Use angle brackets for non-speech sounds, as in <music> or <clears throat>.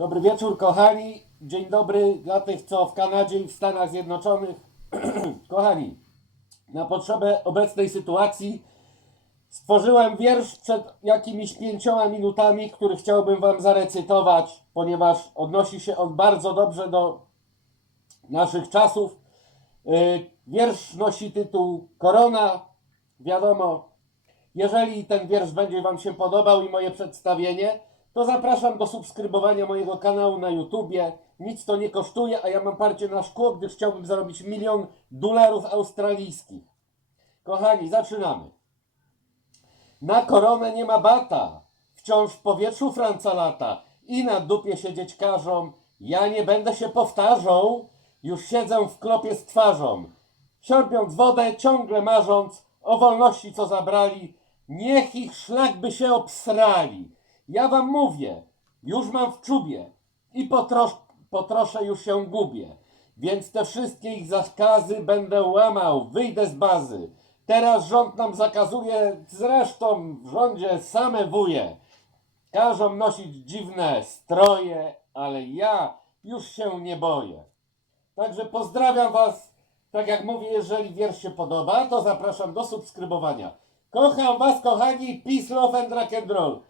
Dobry wieczór, kochani. Dzień dobry dla tych, co w Kanadzie i w Stanach Zjednoczonych. <clears throat> kochani, na potrzebę obecnej sytuacji stworzyłem wiersz przed jakimiś pięcioma minutami, który chciałbym Wam zarecytować, ponieważ odnosi się on bardzo dobrze do naszych czasów. Yy, Wiersz nosi tytuł Korona. Wiadomo, jeżeli ten wiersz będzie Wam się podobał i moje przedstawienie, to zapraszam do subskrybowania mojego kanału na YouTubie. Nic to nie kosztuje, a ja mam parcie na szkło, gdyż chciałbym zarobić milion dolarów australijskich. Kochani, zaczynamy. Na koronę nie ma bata, wciąż w powietrzu Franca lata i na dupie siedzieć każą. Ja nie będę się powtarzał, już siedzę w klopie z twarzą. Sierpiąc wodę, ciągle marząc o wolności, co zabrali, niech ich szlak by się obsrali. Ja wam mówię, już mam w czubie i po, trosz, po trosze już się gubię. Więc te wszystkie ich zakazy będę łamał, wyjdę z bazy. Teraz rząd nam zakazuje, zresztą w rządzie same wuje. Każą nosić dziwne stroje, ale ja już się nie boję. Także pozdrawiam Was. Tak jak mówię, jeżeli wiersz się podoba, to zapraszam do subskrybowania. Kocham Was, kochani. Peace, love and rock and roll.